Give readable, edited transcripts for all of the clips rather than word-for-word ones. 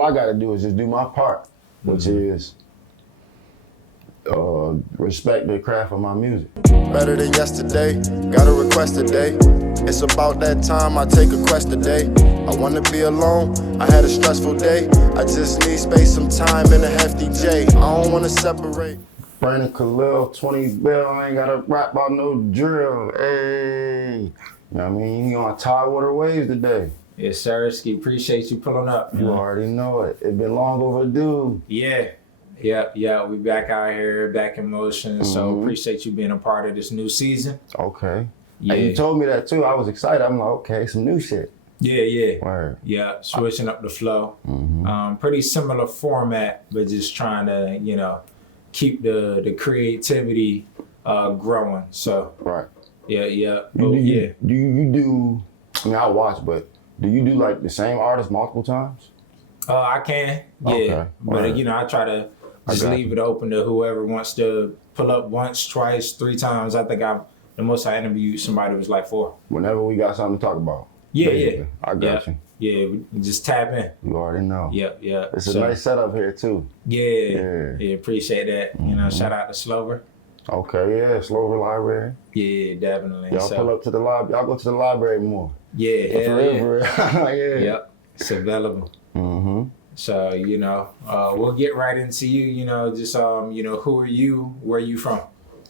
all I gotta do is just do my part, which is respect the craft of my music. Better than yesterday, got a request today. It's about that time I take a quest today. I wanna be alone, I had a stressful day. I just need space, some time in a hefty J. I don't wanna separate. Brandon Khalil, 20 bill, I ain't gotta rap about no drill. Hey, you know what I mean? You on Tidewater Waves today. Yes, sir. Ski, appreciate you pulling up. You already know it. It been long overdue. Yeah. We back out here, back in motion. So appreciate you being a part of this new season. Okay. Yeah. And you told me that too. I was excited. I'm like, okay, some new shit. Yeah. Word. Yeah, switching up the flow. Pretty similar format, but just trying to, keep the creativity growing. So right. Yeah. Do you do? I mean, I watch, but do you do like the same artist multiple times? I can, yeah. Okay. But Right. I try to just leave it open to whoever wants to pull up once, twice, 3 times. I think the most I interviewed somebody was like 4. Whenever we got something to talk about. Yeah. Basically. I got you. Yeah, we just tap in. You already know. Yeah. It's a nice setup here too. Yeah, appreciate that. Shout out to Slover. Okay, yeah, Slover Library. Yeah, definitely. Y'all pull up to the library. Y'all go to the library more. Yeah, For real. Yeah. Yep, it's available. So, we'll get right into you, just, who are you? Where are you from?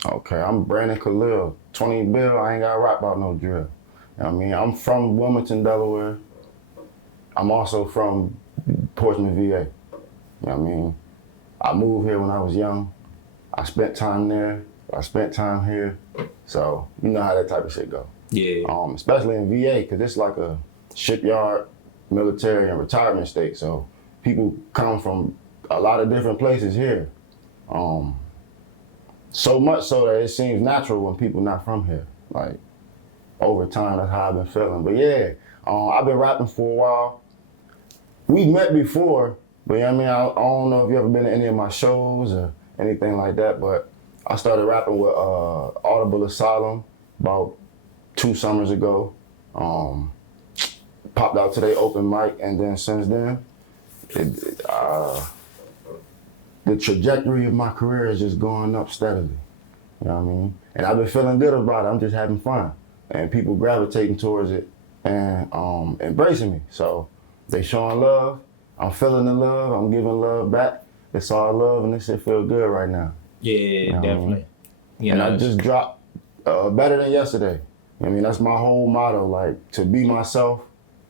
Okay, I'm Brandon Khalil, 20 bill, I ain't gotta rap about no drill. You know what I mean? I'm from Wilmington, Delaware. I'm also from Portsmouth, VA. You know what I mean? I moved here when I was young. I spent time there. I spent time here. So, you know how that type of shit go. Yeah. Especially in VA, because it's like a shipyard, military, and retirement state. So, people come from a lot of different places here. So much so that it seems natural when people not from here. Like, over time, that's how I've been feeling. But yeah, I've been rapping for a while. We met before, but you know what I mean? I don't know if you ever been to any of my shows or anything like that, but I started rapping with Audible Asylum about 2 summers ago. Popped out to their open mic, and then since then, the trajectory of my career is just going up steadily. You know what I mean? And I've been feeling good about it. I'm just having fun. And people gravitating towards it and embracing me. So they showing love. I'm feeling the love. I'm giving love back. It's all love, and this shit feel good right now. Yeah, you know definitely. And I just dropped Better Than Yesterday. I mean, that's my whole motto, like, to be myself,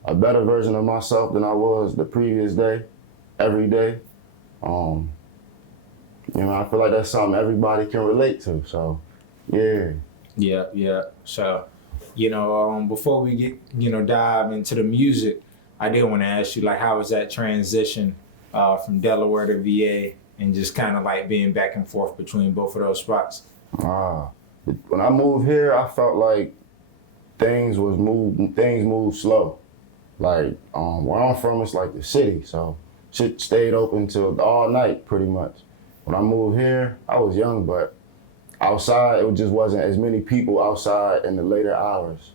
a better version of myself than I was the previous day, every day. I feel like that's something everybody can relate to, so, yeah. Yeah. So, before we get, dive into the music, I did want to ask you, like, how was that transition from Delaware to VA and just kind of like being back and forth between both of those spots? When I moved here, I felt like things moved slow. Like, where I'm from, it's like the city, so shit stayed open till all night, pretty much. When I moved here, I was young, but outside, it just wasn't as many people outside in the later hours.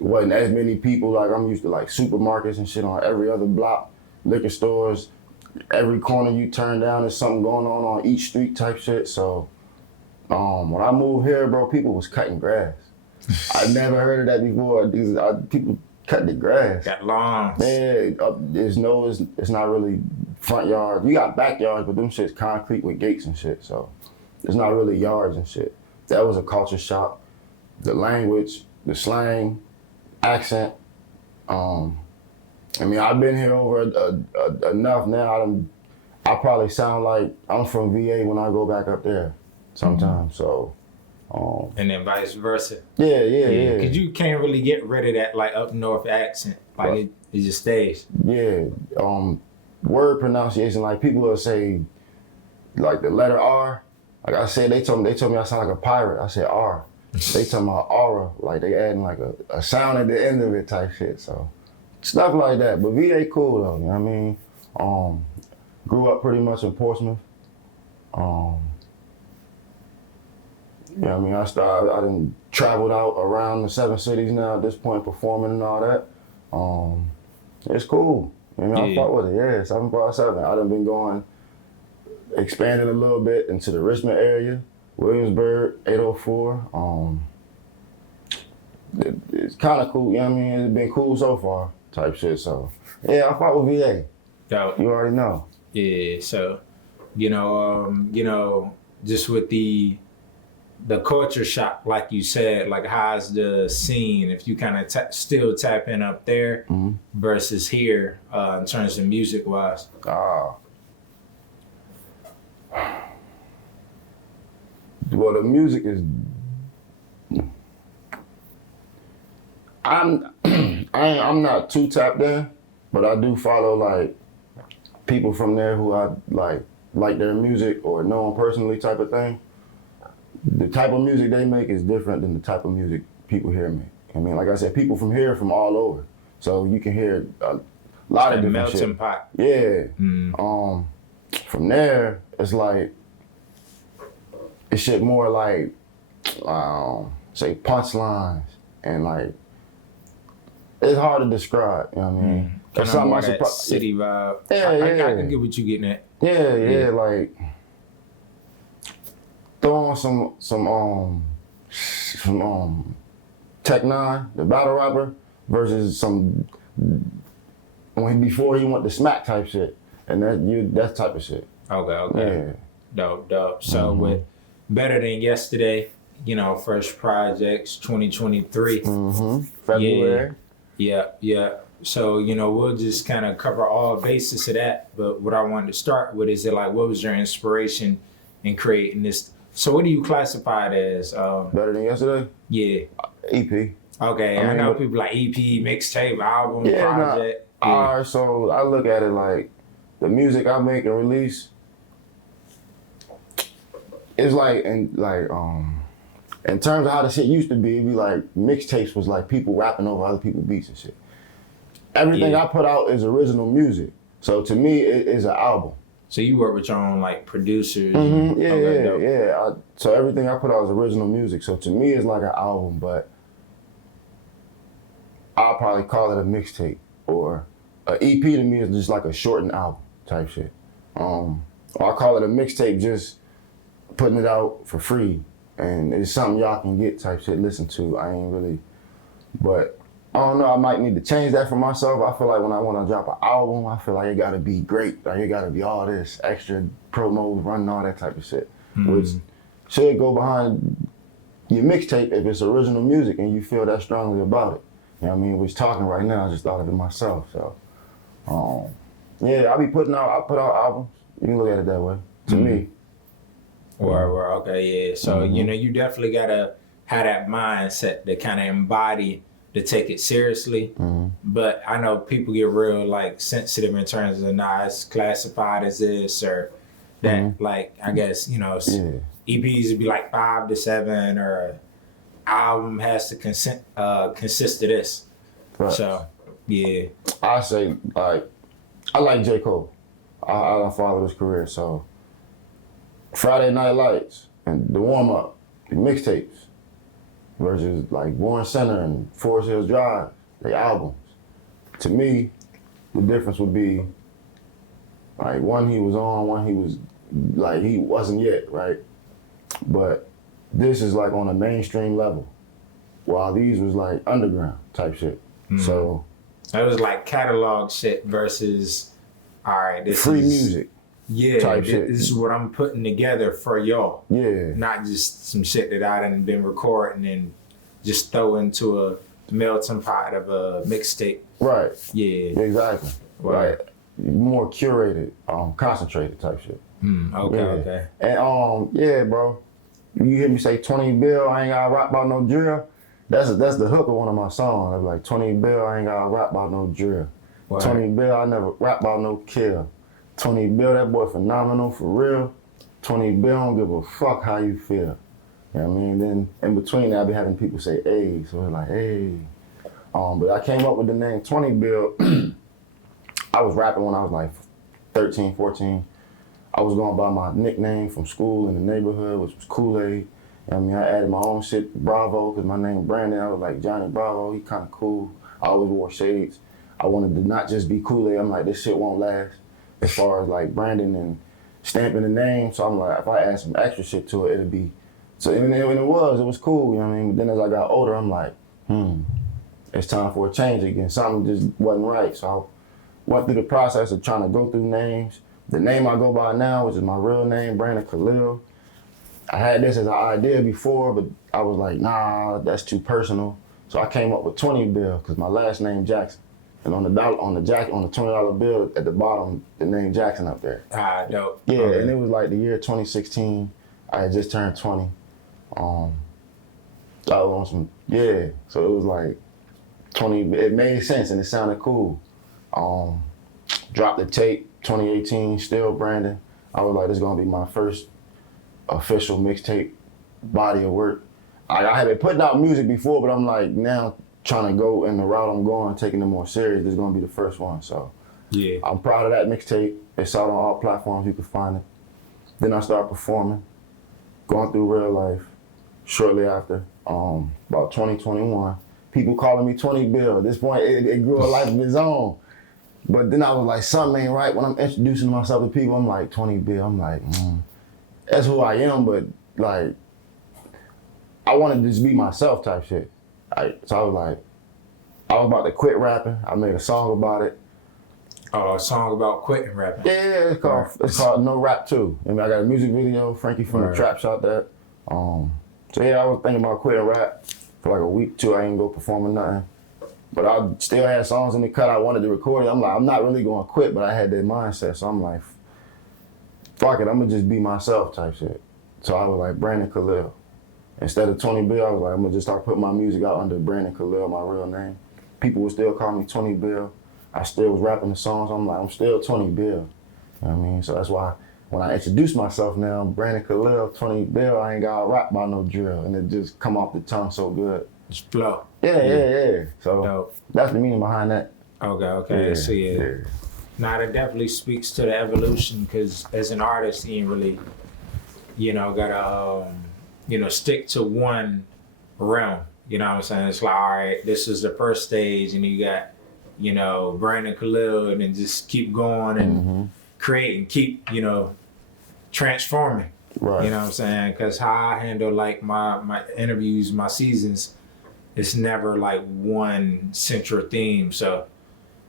Wasn't as many people, like I'm used to like supermarkets and shit on every other block, liquor stores, every corner you turn down, there's something going on each street type shit. So when I moved here, bro, people was cutting grass. I never heard of that before. People cut the grass. Got lawns. Man, it's not really front yard. You got backyards, but them shit's concrete with gates and shit. So it's not really yards and shit. That was a culture shock. The language, the slang, accent. I've been here over enough now. I probably sound like I'm from VA when I go back up there sometimes. So. And then vice versa. Yeah. Because you can't really get rid of that like up north accent. Like it just stays. Yeah. Word pronunciation, like people will say like the letter R. Like I said, they told me I sound like a pirate. I said R. They talking about aura, like they adding like a sound at the end of it type shit. So stuff like that. But VA cool though, you know what I mean? Grew up pretty much in Portsmouth. I done traveled out around the 7 cities now at this point, performing and all that. It's cool. You know, I Yeah. fuck with it. Yeah, 757. I done been expanding a little bit into the Richmond area, Williamsburg, 804. It's kind of cool. You know what I mean? It's been cool so far, type shit. So yeah, I fuck with VA. Dope. You already know. Yeah. So, just with the culture shock, like you said, like how's the scene? If you kind of still tap in up there versus here in terms of music wise. Well, the music is. I'm not too tapped in, but I do follow like people from there who I like their music or know them personally type of thing. The type of music they make is different than the type of music people here make. I mean, like I said, people from here from all over, so you can hear a lot of different melting shit. pot. Yeah. From there, it's like it's shit more like say punchlines and like it's hard to describe. You know what I mean? Kind of more that city vibe. Yeah, I can get what you getting at. Yeah, like throw on some Tech Nine, the battle rapper, versus some before he went to smack type shit, and that type of shit. Okay. Yeah. Dope. So with Better Than Yesterday, fresh projects, 2023. February. Yeah. So, we'll just kind of cover all bases of that. But what I wanted to start with is what was your inspiration in creating this? So what do you classify it as? Better Than Yesterday? Yeah. EP. Okay, I know people like EP, mixtape, album, project. All right, so I look at it like the music I make and release is like, in terms of how the shit used to be, it'd be like mixtapes was like people rapping over other people's beats and shit. Everything I put out is original music. So to me, it is an album. So you work with your own like producers? Yeah. So everything I put out is original music. So to me, it's like an album, but I'll probably call it a mixtape, or an EP to me is just like a shortened album type shit. Or I call it a mixtape, just putting it out for free, and it's something y'all can get type shit, listen to. I ain't really, but I don't know, I might need to change that for myself. I feel like when I want to drop an album, I feel like it gotta be great. Like it gotta be all this extra promos, running all that type of shit, which should go behind your mixtape if it's original music and you feel that strongly about it. You know what I mean? We're talking right now, I just thought of it myself. So, yeah, I put out albums. You can look at it that way, to me. Okay, yeah. So, you definitely gotta have that mindset to kind of embody, to take it seriously. But I know people get real like sensitive in terms of it's classified as this or that. Like I guess EPs would be like 5 to 7, or album has to consist of this. Right. So yeah, I say like I like J. Cole. I follow his career. So Friday Night Lights and the warm up, the mixtapes, versus like Warren Center and Forest Hills Drive, the albums. To me, the difference would be like one he was on, one he was like he wasn't yet, right? But this is like on a mainstream level, while these was like underground type shit. So that was like catalog shit versus this free is music. Yeah, type shit. This is what I'm putting together for y'all. Yeah. Not just some shit that I done been recording and just throw into a melting pot of a mixtape. Right. Yeah. Exactly. Right. More curated, concentrated type shit. Okay. And yeah, bro. You hear me say 20 bill, I ain't gotta rap about no drill. That's the hook of one of my songs. I'm like 20 bill, I ain't gotta rap about no drill. Right. 20 bill, I never rap about no kill. 20 bill, that boy phenomenal for real. 20 bill, don't give a fuck how you feel. You know what I mean? Then in between that, I be having people say, hey, so it's like, hey. But I came up with the name 20 bill. I was rapping when I was like 13, 14. I was going by my nickname from school in the neighborhood, which was Kool-Aid. You know what I mean? I added my own shit, Bravo, because my name Brandon. I was like, Johnny Bravo, he kind of cool. I always wore shades. I wanted to not just be Kool-Aid. I'm like, this shit won't last as far as like branding and stamping the name. So I'm like, if I add some extra shit to it, it'd be. So and it was cool, you know what I mean? But then as I got older, I'm like, it's time for a change again. Something just wasn't right. So I went through the process of trying to go through names. The name I go by now, which is my real name, Brandon Khalil. I had this as an idea before, but I was like, nah, that's too personal. So I came up with 20 bill because my last name Jackson, and on the $20 bill at the bottom, the name Jackson up there. Ah, dope. Yeah, Okay. and it was like the year 2016. I had just turned 20. I was on some So it was like 20. It made sense and it sounded cool. Dropped the tape 2018, still Brandon. I was like, this is gonna be my first official mixtape body of work. I had been putting out music before, but I'm like now trying to go in the route I'm going, taking it more serious. This is gonna be the first one. So Yeah. I'm proud of that mixtape. It's out on all platforms, you can find it. Then I started performing, going through real life shortly after, about 2021. People calling me 20 Bill. At this point, it grew a life of its own. But then I was like, something ain't right. When I'm introducing myself to people, I'm like, 20 Bill. I'm like, that's who I am, but like, I wanted to just be myself type shit. So I was like, I was about to quit rapping. I made a song about it. Oh, a song about quitting rapping. Yeah, it's called No Rap 2. I mean, I got a music video, Frankie from the Trap shot that. So yeah, I was thinking about quitting rap for like a week, 2. I ain't go performing nothing. But I still had songs in the cut I wanted to record it. I'm like, I'm not really gonna quit, but I had that mindset. So I'm like, fuck it, I'm gonna just be myself type shit. So I was like, Brandon Khalil. Instead of 20 Bill, I was like, I'm gonna just start putting my music out under Brandon Khalil, my real name. People would still call me 20 Bill. I still was rapping the songs. I'm like, I'm still 20 Bill. You know what I mean? So that's why when I introduce myself now, Brandon Khalil, 20 Bill, I ain't got rap by no drill. And it just come off the tongue so good. Just flow. Yeah. So Dope. that's the meaning behind that. Okay. So yeah. Now that definitely speaks to the evolution because as an artist, you ain't really, gotta, stick to one realm. You know what I'm saying? It's like, all right, this is the first stage, and you got, Brandon Khalil, and then just keep going and create and keep, transforming. Right. You know what I'm saying? Because how I handle like my interviews, my seasons, it's never like one central theme. So,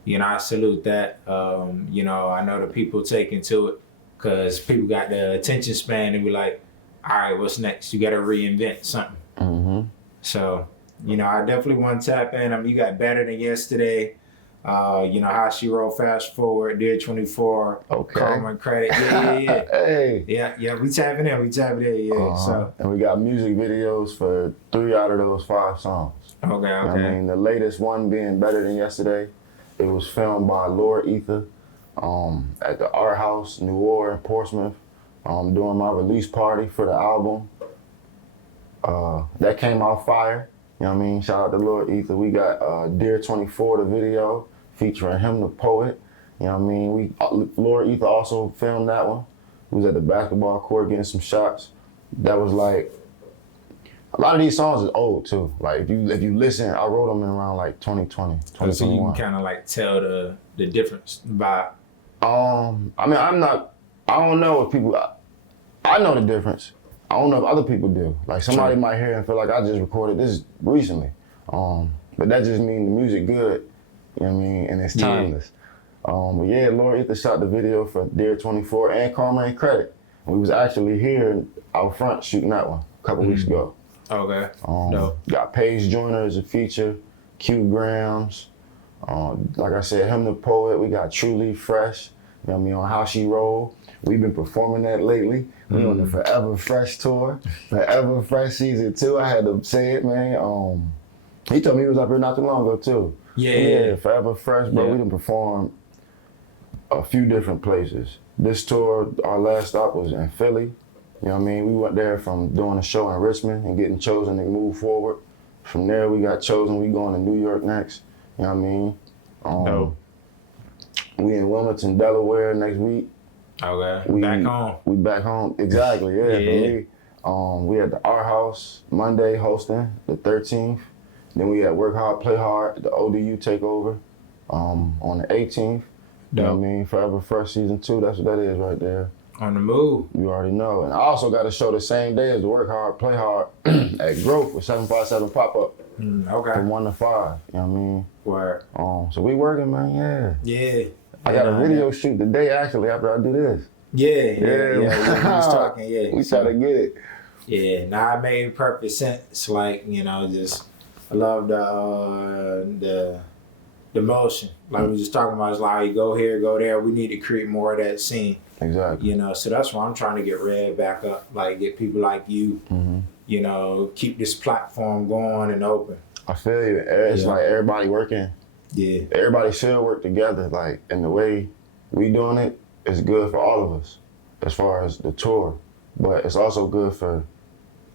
I salute that. I know the people taking to it because people got the attention span and be like, all right, what's next? You got to reinvent something. So, I definitely want to tap in. I mean, you got Better Than Yesterday. How She Roll, Fast Forward, Dear 24, Okay. Karma and Credit. Yeah. Hey. Yeah, we tapping in, yeah. So, And we got music videos for 3 out of those 5 songs. okay. I mean, the latest one being Better Than Yesterday, it was filmed by Laura Ether at the Art House, New Orleans, Portsmouth, during my release party for the album. That came out fire. You know what I mean? Shout out to Laura Ether. We got Dear 24, the video, featuring him, the poet. You know what I mean? Laura Ether also filmed that one. We was at the basketball court getting some shots. That was like, a lot of these songs is old too. Like if you listen, I wrote them in around like 2020, 2021. So you can kind of like tell the difference by. I mean, I don't know if people, I know the difference. I don't know if other people do. Like somebody might hear and feel like I just recorded this recently. But that just means the music good, you know what I mean? And it's timeless. But yeah, Laura Ether shot the video for Dear 24 and Karma and Credit. We was actually here out front shooting that one a couple weeks ago. Okay. Dope. Got Paige Joyner as a feature, Q Grams. Like I said, him the poet. We got Truly Fresh, you know what I mean, on How She Roll. We've been performing that lately. We on the Forever Fresh tour. Forever Fresh season 2. I had to say it, man. He told me he was up here not too long ago too. Yeah, Forever Fresh, bro. We done performed a few different places. This tour, our last stop was in Philly. You know what I mean? We went there from doing a show in Richmond and getting chosen to move forward. From there, we got chosen. We going to New York next. You know what I mean? Dope. We in Wilmington, Delaware next week. Okay. Back home. We back home. Exactly, yeah. For me. We at the Art House Monday hosting, the 13th. Then we at Work Hard, Play Hard, the ODU takeover. on the 18th. You know what I mean? Forever Fresh Season 2, that's what that is right there. On the move. You already know. And I also got a show the same day as the Work Hard, Play Hard at Growth with 757 Pop-Up. Okay. From 1 to 5, you know what I mean? Word. So we working, man, yeah. Yeah. I got a video shoot today, actually, after I do this. Yeah. We was talking, yeah. We try to get it. Yeah, now it made perfect sense. Like, you know, just I love the motion. Like we was just talking about, it's like go here, go there. We need to create more of that scene. Exactly. You know, so that's why I'm trying to get Red back up. Like get people like you. You know, keep this platform going and open. I feel you. It's like everybody working. Yeah. Everybody should work together. Like, and the way we doing it is good for all of us, as far as the tour. But it's also good for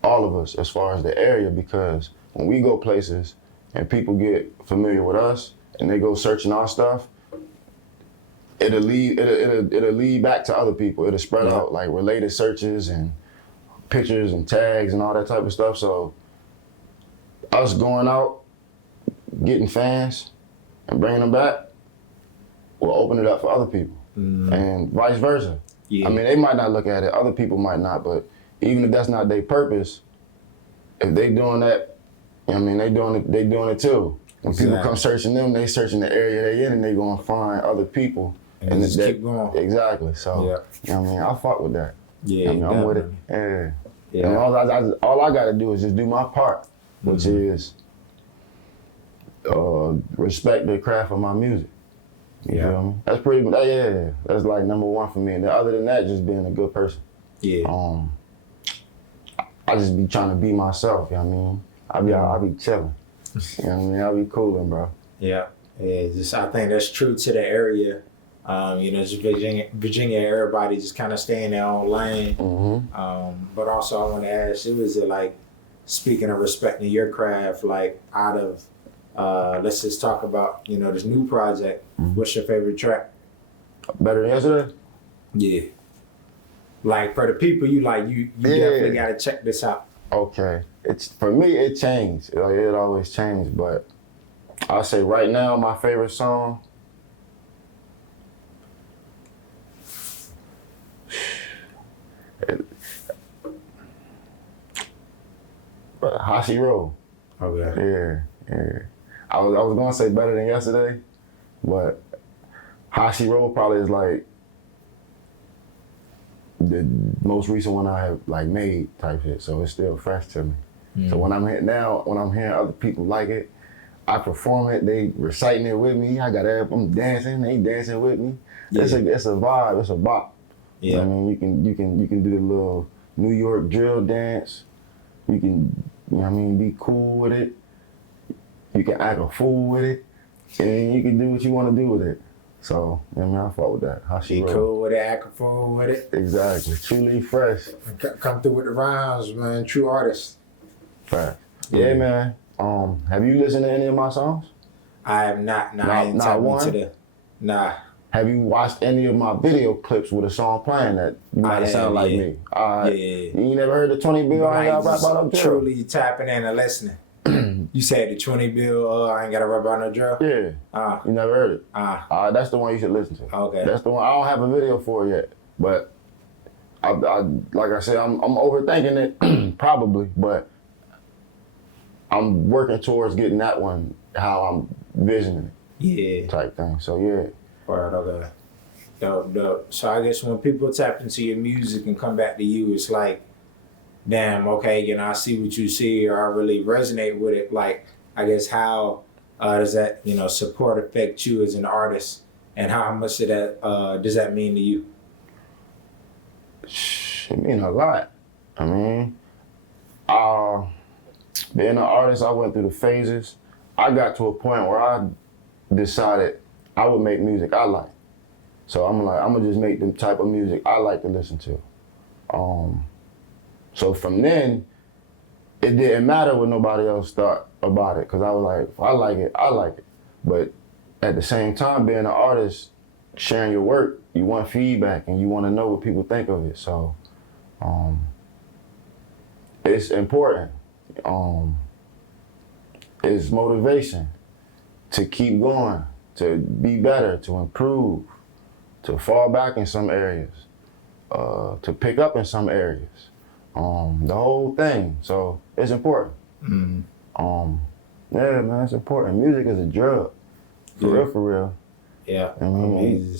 all of us as far as the area, because when we go places and people get familiar with us and they go searching our stuff, it'll lead back to other people. It'll spread out like related searches and pictures and tags and all that type of stuff. So us going out, getting fans and bringing them back will open it up for other people and vice versa. Yeah. I mean, they might not look at it, other people might not, but even if that's not their purpose, if they doing that, I mean, they doing it too. When people come searching them, they searching the area they in and they gonna find other people. And just keep going. Exactly, so, you know what I mean, I fuck with that. Yeah, I mean, I'm with it, yeah. And all I gotta do is just do my part, which is respect the craft of my music. You feel me? That's pretty, that's like number one for me. And then other than that, just being a good person. Yeah. I just be trying to be myself, you know what I mean? I be chilling. You know what I mean? I be cooling, bro. Yeah. Just I think that's true to the area. You know, just Virginia, everybody just kind of stay in their own lane. But also I want to ask, it was like, speaking of respecting your craft, like out of, let's just talk about, you know, this new project. What's your favorite track? Better Than Yesterday? Yeah. Like for the people you like, you definitely gotta check this out. Okay. For me, it changed. Like, it always changed, but I'll say right now, my favorite song, Hashi Roll. Okay. Yeah. I was gonna say Better Than Yesterday, but Hashi Roll probably is like the most recent one I have like made type shit, so it's still fresh to me. So when I'm hearing other people like it, I perform it, they reciting it with me. I'm dancing, they dancing with me. Yeah. It's a vibe, it's a bop. Yeah. I mean, you can do the little New York drill dance. You can, you know what I mean, be cool with it. You can act a fool with it, and you can do what you want to do with it. So, you know what I mean, I fuck with that. Be cool with it, act a fool with it. Exactly. Truly fresh. Come through with the rhymes, man. True artist. Right. Yeah, man. Have you listened to any of my songs? I have not. Not one? Nah. Have you watched any of my video clips with a song playing that you might have sound like me? You ain't never heard the 20 bill? I ain't got rap about no drill. Truly tapping in and listening. You said the 20 bill, I ain't got to rap about no drill? Yeah. You never heard it? That's the one you should listen to. Okay. That's the one. I don't have a video for it yet, but I like I said, I'm overthinking it probably, but I'm working towards getting that one how I'm visioning it. Yeah. Type thing. So yeah. Right, okay. Dope. So I guess when people tap into your music and come back to you, it's like, damn, okay, you know, I see what you see, or I really resonate with it. Like, I guess how does that, you know, support affect you as an artist, and how much of that does that mean to you? It means a lot. I mean, being an artist, I went through the phases. I got to a point where I decided I would make music I like. So I'm gonna just make the type of music I like to listen to. So from then, it didn't matter what nobody else thought about it, because I was like, if I like it, I like it. But at the same time, being an artist, sharing your work, you want feedback and you want to know what people think of it. So it's important. It's motivation to keep going, to be better, to improve, to fall back in some areas, to pick up in some areas. The whole thing. So it's important. Yeah, man, it's important. Music is a drug. For real, for real. Yeah. I mean,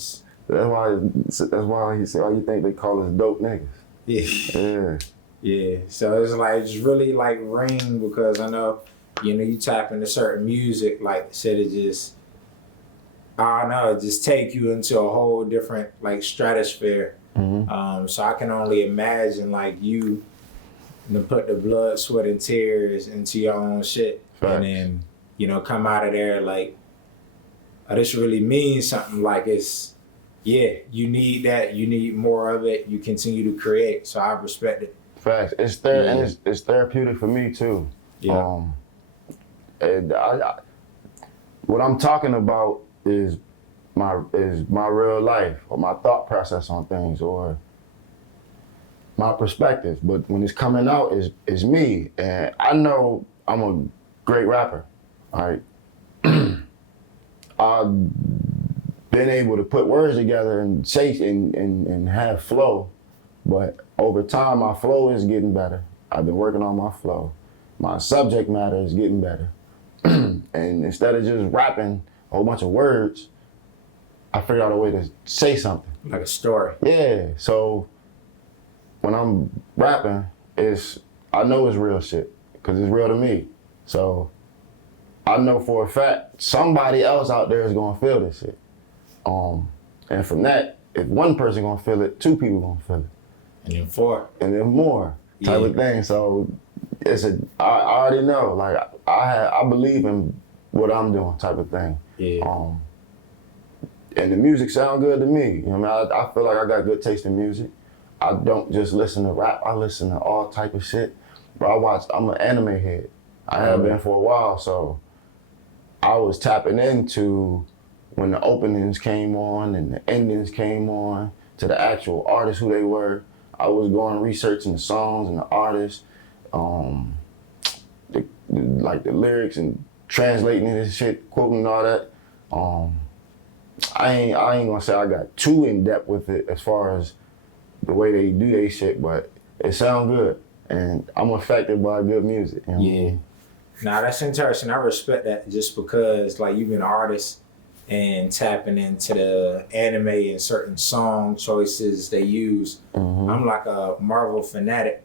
that's why he said, "Oh, you think they call us dope niggas?" Yeah. Yeah. Yeah. So it's like it's really like ring because I know, you tap into certain music, like I said, it just I don't know, it just take you into a whole different like stratosphere. So I can only imagine like you put the blood, sweat, and tears into your own shit. Facts. And then, come out of there like, oh, this really means something. Like you need that, you need more of it, you continue to create. So I respect it. Facts. It's and it's therapeutic for me too. Yeah. And what I'm talking about is my real life or my thought process on things or my perspective. But when it's coming out, is me. And I know I'm a great rapper. All right. I've been able to put words together and say and have flow. But over time, my flow is getting better. I've been working on my flow. My subject matter is getting better. And instead of just rapping a whole bunch of words, I figured out a way to say something. Like a story. Yeah, so when I'm rapping, I know it's real shit, because it's real to me. So I know for a fact somebody else out there is gonna feel this shit. And from that, if one person gonna feel it, two people gonna feel it. And then four. And then more type of thing. So I already know, like I believe in what I'm doing type of thing. Yeah. And the music sound good to me. You know what I mean? I feel like I got good taste in music. I don't just listen to rap, I listen to all type of shit. But I'm an anime head. I have been for a while, so I was tapping into when the openings came on and the endings came on to the actual artists, who they were. I was going researching the songs and the artists, the lyrics and translating it and shit, quoting and all that. I ain't gonna say I got too in depth with it as far as the way they do their shit, but it sounds good, and I'm affected by good music. You know? Yeah. Nah, that's interesting. I respect that just because like you've been an artist and tapping into the anime and certain song choices they use. I'm like a Marvel fanatic.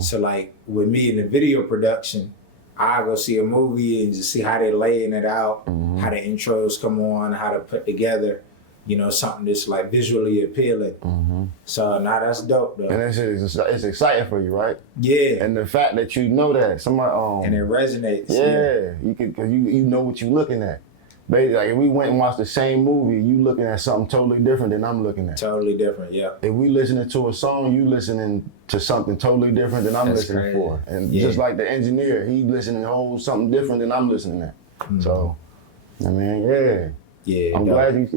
So like with me in the video production, I go see a movie and just see how they laying it out, how the intros come on, how to put together, something that's like visually appealing. So now that's dope though. And that shit it's exciting for you, right? Yeah. And the fact that you know that somebody And it resonates. Yeah, you can, cause you know what you're looking at. Basically, like if we went and watched the same movie, you looking at something totally different than I'm looking at. Totally different, yeah. If we listening to a song, you listening to something totally different than I'm listening for. And just like the engineer, he listening to something different than I'm listening at. So, I mean, yeah. Yeah. I'm glad you,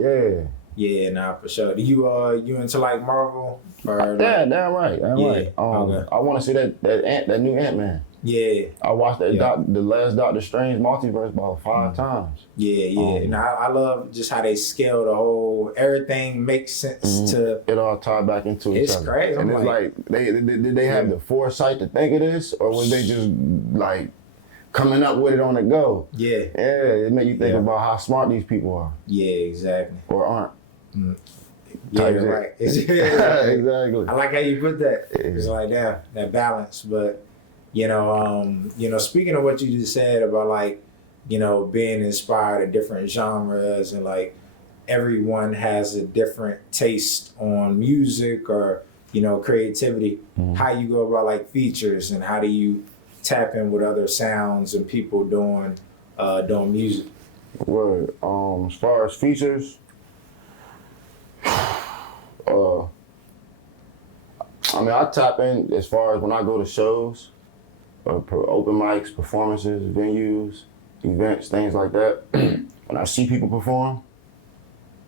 Yeah, nah, for sure. Do you into like Marvel? Or yeah, damn right, right. Okay. I want to see that new Ant-Man. Yeah. I watched the last Doctor Strange multiverse about 5 times. Yeah. And I love just how they scale the whole, everything makes sense to. It all tied back into each other. It's crazy. And it's like, did they have the foresight to think of this? Or was they just like coming up with it on the go? Yeah. Yeah, it made you think about how smart these people are. Yeah, exactly. Or aren't. Yeah, right. Exactly. I like how you put that. It's like that balance. But, speaking of what you just said about like, being inspired of different genres and like everyone has a different taste on music or, creativity, how you go about like features and how do you tap in with other sounds and people doing music? Word. As far as features, I tap in as far as when I go to shows, open mics, performances, venues, events, things like that. When I see people perform,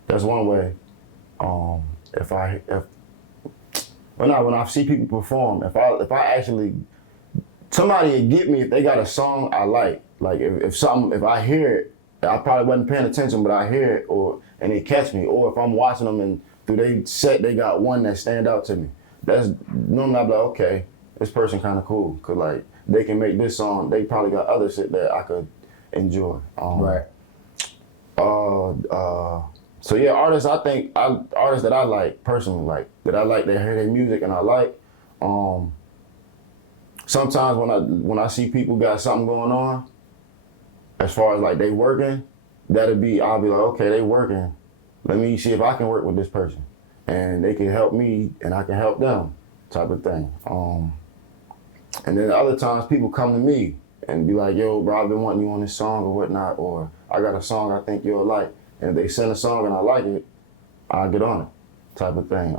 that's one way. When I see people perform, if I actually, somebody would get me if they got a song I like if I hear it I probably wasn't paying attention, but I hear it, and they catch me. Or if I'm watching them and through they set, they got one that stand out to me. That's normally I'm like, okay, this person kind of cool, cause like they can make this song. They probably got other shit that I could enjoy. Right. So yeah, artists that I like personally, like that I like, they hear their music and I like. Sometimes when I see people got something going on, as far as like they working, I'll be like, okay, they working. Let me see if I can work with this person, and they can help me, and I can help them, type of thing. And then other times people come to me and be like, yo, bro, I've been wanting you on this song or whatnot, or I got a song I think you'll like. And if they send a song and I like it, I'll get on it, type of thing.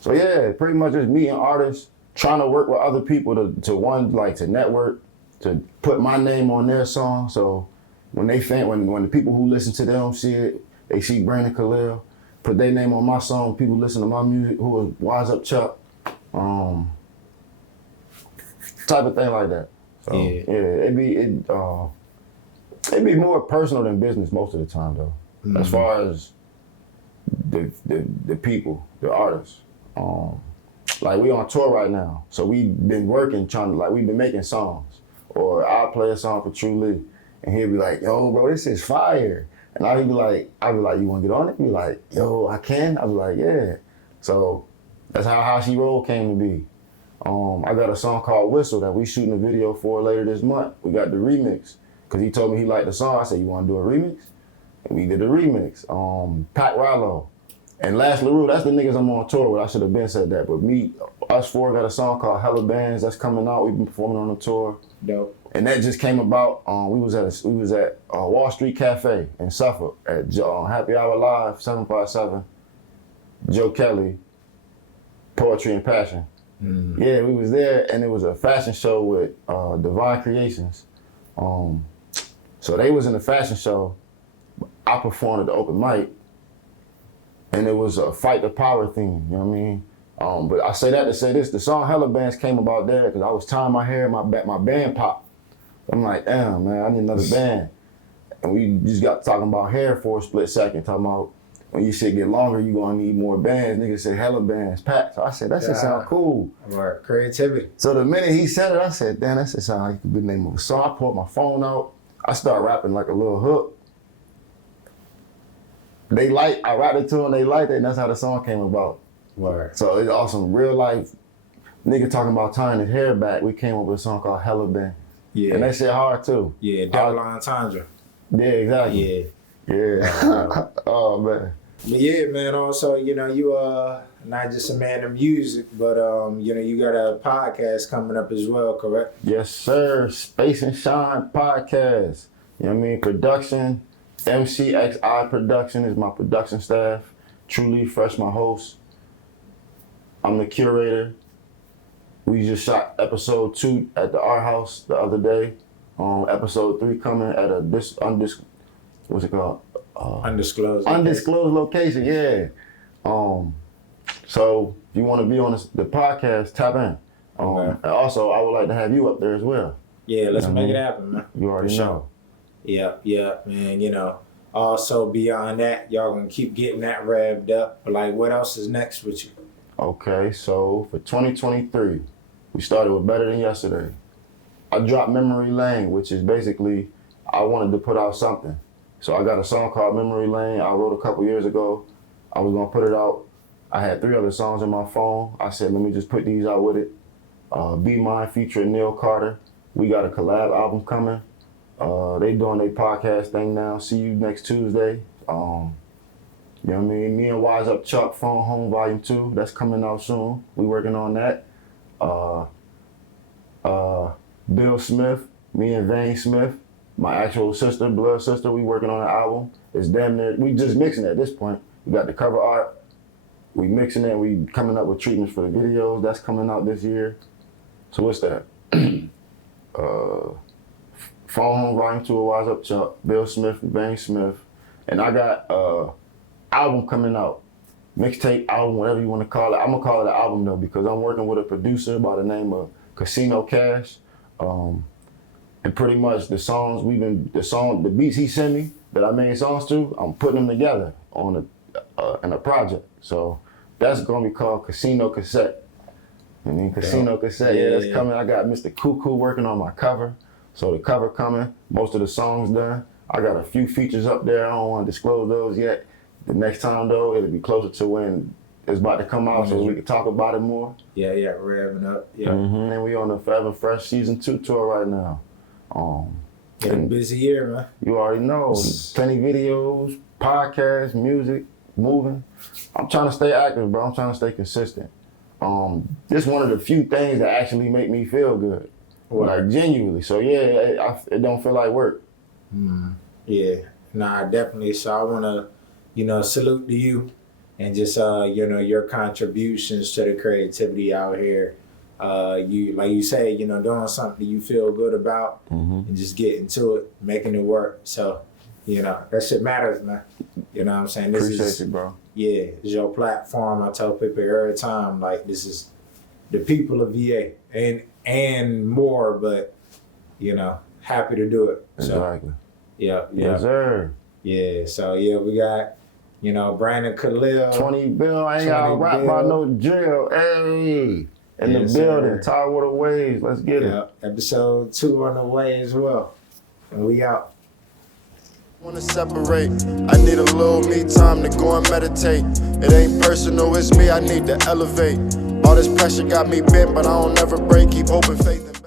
So yeah, pretty much just meeting artists, trying to work with other people to network, to put my name on their song. So when when the people who listen to them see it, they see Brandon Khalil, put their name on my song, people listen to my music, who was Wise Up Chuck, type of thing like that. So yeah, it'd be more personal than business most of the time though. Mm-hmm. As far as the people, the artists. Like we on tour right now, so we've been working we've been making songs. Or I'll play a song for True Lee, and he'll be like, yo, bro, this is fire. And I'll be like, you wanna get on it? Be like, yo, I can? I'll be like, yeah. So that's how She Roll came to be. I got a song called Whistle that we shooting a video for later this month. We got the remix, cause he told me he liked the song. I said, you wanna do a remix? And we did a remix. Pat Rallo and Lash LaRue, that's the niggas I'm on tour with. I should have been said that, but us four got a song called Hella Bands that's coming out. We've been performing on the tour. Dope. And that just came about. We was at Wall Street Cafe in Suffolk at Happy Hour Live 757. Joe Kelly, Poetry and Passion. Mm. Yeah, we was there, and it was a fashion show with Divine Creations. So they was in the fashion show. I performed at the open mic, and it was a Fight the Power theme. You know what I mean? But I say that to say this: the song Hella Bands came about there because I was tying my hair, my band popped. I'm like, damn, man, I need another band. And we just got talking about hair for a split second, talking about when your shit get longer, you gonna need more bands. Niggas said Hella Bands, Pat. So I said, that shit sound cool. Right, creativity. So the minute he said it, I said, damn, that shit sound like it could be the name of a song. I pulled my phone out. I started rapping like a little hook. I rapped it to them, they liked it, and that's how the song came about. Right. So it's awesome. Real life, nigga talking about tying his hair back, we came up with a song called Hella Bands. Yeah. And that shit hard too. Yeah, double entendre. Yeah, exactly. Yeah. Oh man. But yeah, man, also, you not just a man of music, but you got a podcast coming up as well, correct? Yes, sir. Space and Shine podcast. You know what I mean? Production. MCXI Production is my production staff. Truly Fresh, my host. I'm the curator. We just shot episode 2 at the Art House the other day. Episode 3 coming at what's it called? Undisclosed. Undisclosed location, yeah. So if you want to be on the podcast, tap in. And also, I would like to have you up there as well. Yeah, let's make it happen, man. You already know. Yeah, man, Also, beyond that, y'all gonna keep getting that revved up. But, like, what else is next with you? Okay, so for 2023, we started with Better Than Yesterday. I dropped Memory Lane, which is basically, I wanted to put out something. So I got a song called Memory Lane I wrote a couple years ago. I was gonna put it out. I had 3 other songs in my phone. I said, let me just put these out with it. Be Mine featuring Neil Carter. We got a collab album coming. They doing their podcast thing now. See you next Tuesday. You know what I mean? Me and Wise Up Chuck, Phone Home Volume 2. That's coming out soon. We working on that. Bill Smith, me and Vane Smith, my actual sister, blood sister, we working on an album. It's damn near, we just mixing it at this point. We got the cover art. We mixing it. We coming up with treatments for the videos. That's coming out this year. So what's that? Phone Home Volume 2 of Wise Up Chuck, Bill Smith, Vane Smith. And I got album coming out. Mixtape, album, whatever you want to call it. I'm gonna call it an album though, because I'm working with a producer by the name of Casino Cash. And pretty much the beats he sent me that I made songs to, I'm putting them together in a project. So that's gonna be called Casino Cassette. I mean, Casino Cassette, yeah, that's coming. I got Mr. Cuckoo working on my cover. So the cover coming, most of the songs done. I got a few features up there. I don't want to disclose those yet. The next time though, it'll be closer to when it's about to come out, so we can talk about it more. Yeah, revving up. Yeah. And we on the Forever Fresh Season 2 tour right now. It's a busy year, man. You already know, plenty videos, podcasts, music, moving. I'm trying to stay active, bro. I'm trying to stay consistent. This one of the few things that actually make me feel good, like genuinely. So yeah, it don't feel like work. Yeah, nah, definitely. So I want to, salute to you and just, your contributions to the creativity out here. You, like you say, doing something you feel good about and just getting to it, making it work. So, that shit matters, man. You know what I'm saying? Appreciate it, bro. Yeah, it's your platform. I tell people every time, like, this is the people of VA and more, but, happy to do it. Exactly. So, yeah. Yes, sir. Yeah, so, we got, Brandon Khalil. 20 Bill, I ain't got rap by no jail. Hey, in the building, Tidewater Waves, let's get it. Episode 2 on the way as well. And we out. Wanna separate, I need a little me time to go and meditate. It ain't personal, it's me, I need to elevate. All this pressure got me bent, but I don't ever break, keep hoping, faith.